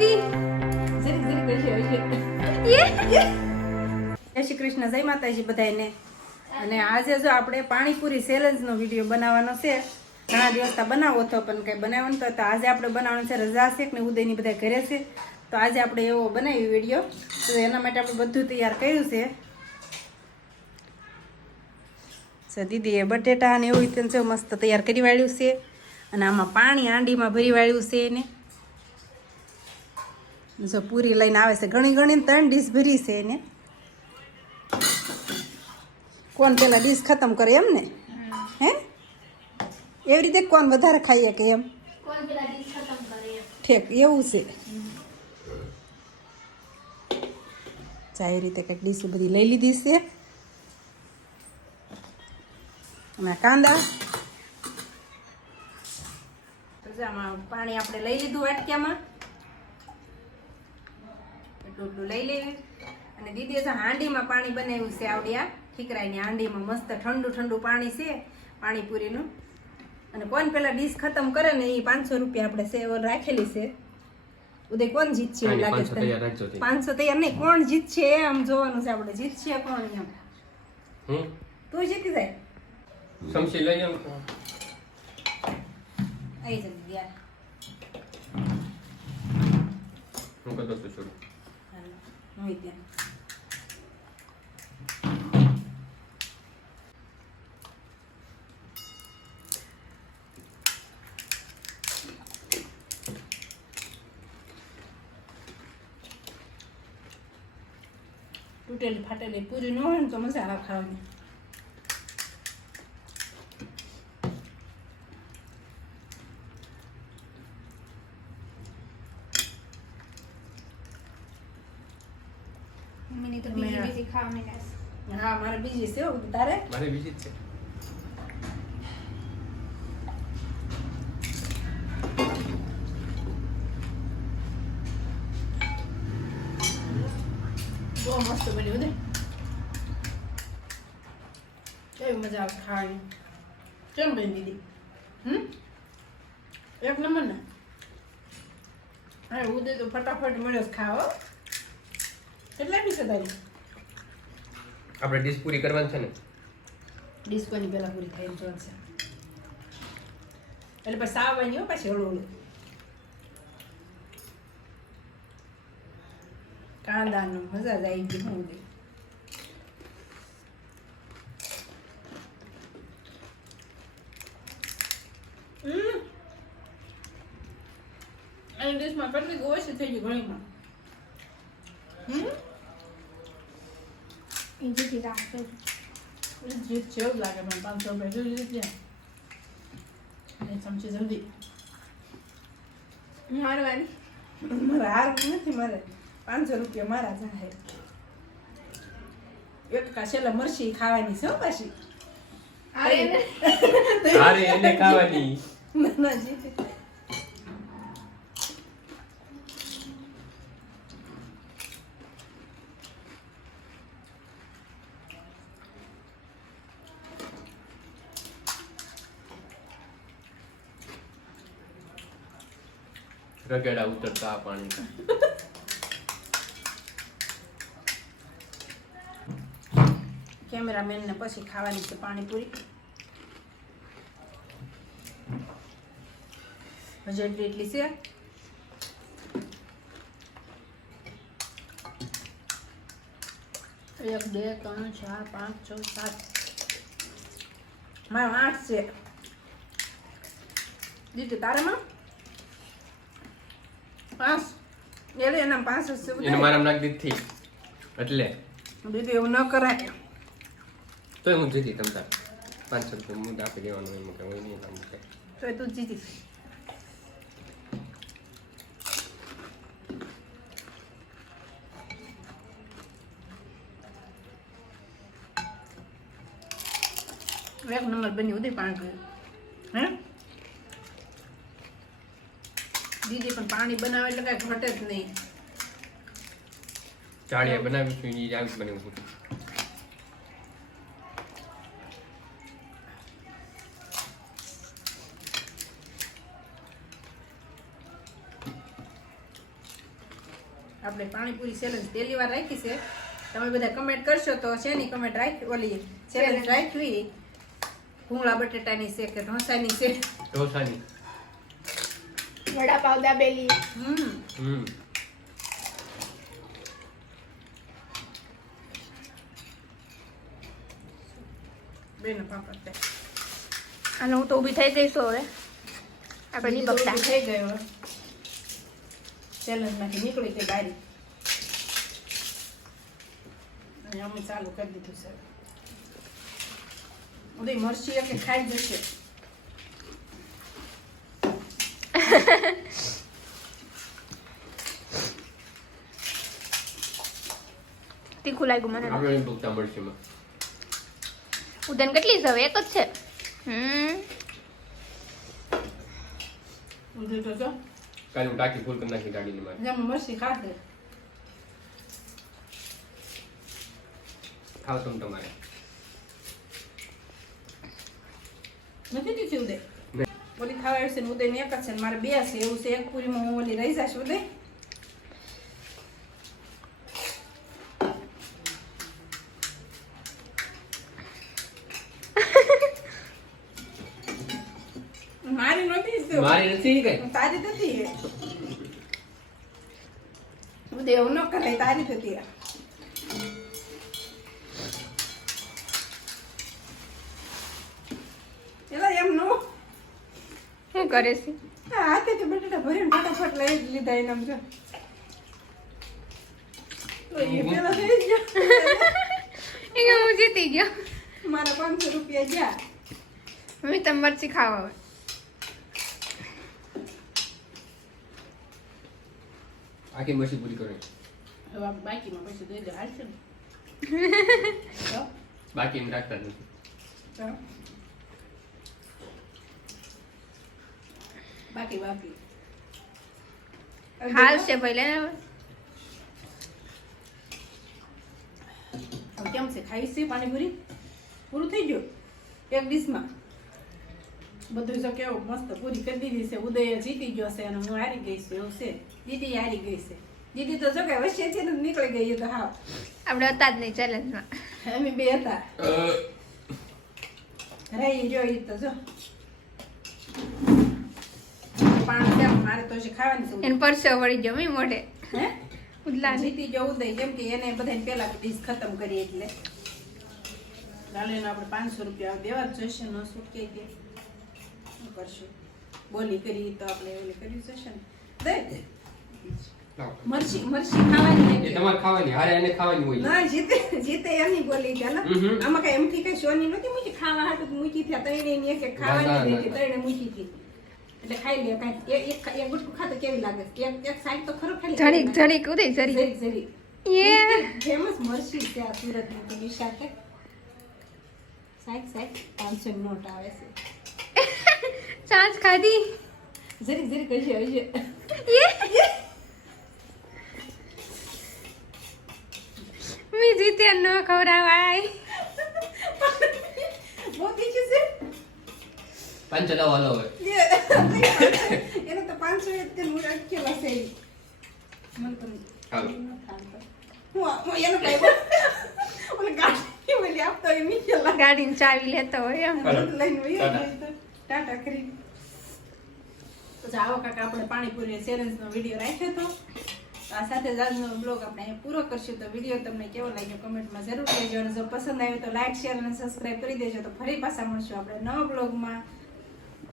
Baby જરીક જરીક હશે હશે જય શ્રી કૃષ્ણ જય માતાજી બધાને અને આજે જો આપણે પાણીપુરી ચેલેન્જનો વીડિયો બનાવવાનો છે. ઘણા દિવસ બનાવો તો પણ કઈ બનાવવાનું તો આજે આપણે બનાવવાનું છે રજા છે ને ઉદયની બધા ઘરે છે. તો આજે આપણે એવો બનાવ્યો વીડિયો. તો એના માટે આપણે બધું તૈયાર કર્યું છે. તો એ બટેટા અને એવું રીતે મસ્ત તૈયાર કરી વાળ્યું છે. અને આમાં પાણી આંડીમાં ભરી વાળ્યું છે એને. જો પૂરી લઈને આવે છે. ઘણી ઘણી ત્રણ ડીશ ભરી છે એને. કોણ પેલા ડીશ ખતમ કરે એમ ને? હે? એવી રીતે કોણ વધારે ખાઈએ કે એમ? કોણ પેલા ડીશ ખતમ કરે એમ? ઠેક એવું છે. ચા એ રીતે કંઈક ડીશ બધી લઈ લીધી છે. અને કાંદા. પાણી આપણે લઈ લીધું વાટક્યામાં. એટલું લઈ લેવી અને દીદીએ તો હાંડીમાં પાણી બનાવ્યું છે આવડિયા. ઠીકરાઈની હાંડીમાં મસ્ત ઠંડુ ઠંડુ પાણી છે પાણીપુરીનું. અને કોણ પેલા ડીશ ખતમ કરે ને એ પાંચસો રૂપિયા આપણે સેવલ રાખેલી છે. ઉદય કોણ જીતશે એવું લાગે પાંચસો તૈયાર છે પાંચસો તૈયાર નહીં કોણ જીતશે એ આમ જોવાનું છે આપણે. જીતશે કોણ એમ? હમ તું જીતી જાય. સમસી લઈ આવ. આવી જલ્દી યાર હું છું છોડું. ત્યાં તૂટેલી ફાટેલી પૂરી ન હોય ને તો મજા આવે ખાવાની મમ્મીની તો બીજી બીજી ખાવા માંડ્યા છે હા મારે બીજી છે તારે? મારે બીજી છે. બહુ મસ્ત બન્યું ને. કેવી મજા આવે ખાવાની. કેમ બની દીદી હમ? એક નંબર ને? હા ઉદય તો ફટાફટ મળ્યો ખાવો કેટલા પીસ તારી આપણે ડીશ પૂરી કરવાની છે ને? ડિસ્કોની પહેલા પૂરી થઈ છે એટલે પછી સાવવાની હો, પછી હળવું. હળવું કાંદાનો મજા જ આવી ગઈ હું અહીં ડીશમાં કેટલી ઓછી થઈ ગઈ ઘણીમાં. એ જીતી રાહ છે એવું લાગે મને પાંચસો રૂપિયા જોઈ લીધી ને ચમચી જલ્દી મારવાની મારે હાર નથી મારે પાંચસો રૂપિયા મારા જાહે એક કા છેલ્લે મરસી ખાવાની છે પાછી અરે અરે એને ખાવાની. ના ના જીતી. રગડા ઉતરતા પાણી. કેમેરામેન ને પછી ખાવાની છે પાણીપુરી. હજી એટલી એટલી છે. એક, બે, ત્રણ, ચાર, પાંચ, છ, સાત. મારા આઠ છે. દીદી તારેમાં? પાંચ એટલે એના પાસ જ એને મારા નાખ દીધી એટલે? દીદી એવું ન કરાય. તોય હું જીતી તમ તાર. પાંચસો રૂપિયા મુદ્દા આપી દેવાનું એમ કે હોય નહીં કામ તો તું જીતી. એક નંબર બની ઉદય પાણી હે? દીદી પણ પાણી બનાવે એટલે કઈ ઘટે જ નહીં. ચાળિયા બનાવીશું એ આવી બનાવું આપણે પાણીપુરી ચેલેન્જ પહેલી વાર રાખી છે. તમે બધા કમેન્ટ કરશો તો શેની કમેન્ટ રાખી ઓલી ચેલેન્જ રાખવી ભૂંગળા બટેટાની છે કે ઢોસાની છે? ઢોસાની. વડાપાવ દાબેલી હમ. હમ બેનો પાપડ અને હું તો ઊભી થઈ ગઈ છું હવે. આપણે બગતા થઈ ગયો ચેલેન્જમાંથી નીકળી ગઈ બારી. અને અમે ચાલુ કરી દીધું છે. બધી મરચી કે ખાઈ જશે. તીખું લાગ્યું મને તો. આપણે ભૂખતા મળશે એમાં. કેટલી છે હવે? એક જ છે. હમ. ઉદય તો જો. કાલે હું ટાંકી ફૂલ કરી નાખી ગાડીની મારી. જેમ મરચી ખાશે ખાવ તમે તમારે. નથી દીધી નહીં. ઓલી ખાવા આવશે ને ઉદય ને એક જ છે મારે બે છે એવું છે. એક પૂરીમાં હું ઓલી રહી જશે ઉદય. મારી નથી મારી નથી કઈ? તારી નથી હે. ઉદય એવું ન કરાય તારી થતી હે. એલા એમ નો શું કરે છે? આ હાથેથી બટાટા ભરીને ફટાફટ લઈ જ લીધા એને જો. એ હું જીતી ગયો. મારા પાંચસો રૂપિયા ગયા. મમ્મી તમે મરચી ખાવા હવે આખી મસી પૂરી કરે. હવે બાકીમાં પછી દઈ દે હાલશે બાકી એમ રાખતા નથી. બાકી બાકી. હાલ છે હવે કેમ છે? ખાઈ છે પાણીપુરી? પૂરું થઈ ગયું? એક ડીશમાં? બધું જો કેવું મસ્ત પૂરી કરી દીધી છે. ઉદય જીતી ગયો છે અને હું હારી ગઈ છું એવું છે. દીદી હારી ગઈ છે. દીદી તો જો કે વચ્ચે છે ને નીકળી ગઈ તો હા આપણે હતા જ નહીં ચેલેન્જમાં અમે બે હતા. રહી જો એ તો જો. પાણી છે મારે તો હજી ખાવાની છે. એને પરસો વળી જમી મોઢે. હે? ઉદલા જીતી જવું ઉદય કેમ કે એને બધાને પહેલા ડીશ ખતમ કરી એટલે. ચાલો એને આપણે પાંચસો રૂપિયા દેવા જ જોઈશે ન છૂટકે કે. શું કરશું? બોલી કરી તો આપણે ઓલી કરી જશે ને. દે મરચી ખાવાની એ તમારે ખાવાની હારે એને ખાવાની હોય. ના જીતે જીતે એની બોલી હમ. આમાં કઈ એમથી કઈ સોની નથી મૂકી. ખાવા હાટું મૂકી થયા ત્રણે ની એક ખાવાની દીધી હતી ના. મૂકી હતી એટલે ખાઈ લે કાંઈ એક એક એક ગુટકું ખાતો કેવી લાગે? એક એક સાઈડ તો ખરો ખાલી જરીક જરીક ઉદય જરીક. જરીક જરીક. યે. ફેમસ મરસી છે આ સુરતની તો વિશાળ છે સાઈડ સાઈડ પાંચસો નોટ આવે છે. ચાંચ ખાધી? જરીક જરીક હશે હશે મી જીતે ન ખવડાવાય બહુ તીખી છે પાંચ ચલાવો હાલો હવે એને તો પાંચસો એક તે મૂળ અટકેલા છે ઈ. મને તો હાલો. હું હું એનો કાંઈ ઓલે ગાડી ઓલી આપતો એ મીઠેલા. ગાડીની ચાવી લેતો હોય એમ લઈને હોય ટાટા. તો. કરી પછી આવો કાકા આપણે પાણીપુરી ચેલેન્જનો વીડિયો રાખ્યો હતો તો આ સાથે જ આજનો બ્લોગ આપણે અહીંયા પૂરો કરશું તો વીડિયો તમને કેવો લાગ્યો કમેન્ટમાં જરૂર કહેજો અને જો પસંદ આવ્યો તો લાઈક શેર અને સબસ્ક્રાઈબ કરી દેજો તો ફરી પાછા મળશું આપણે નવા બ્લોગમાં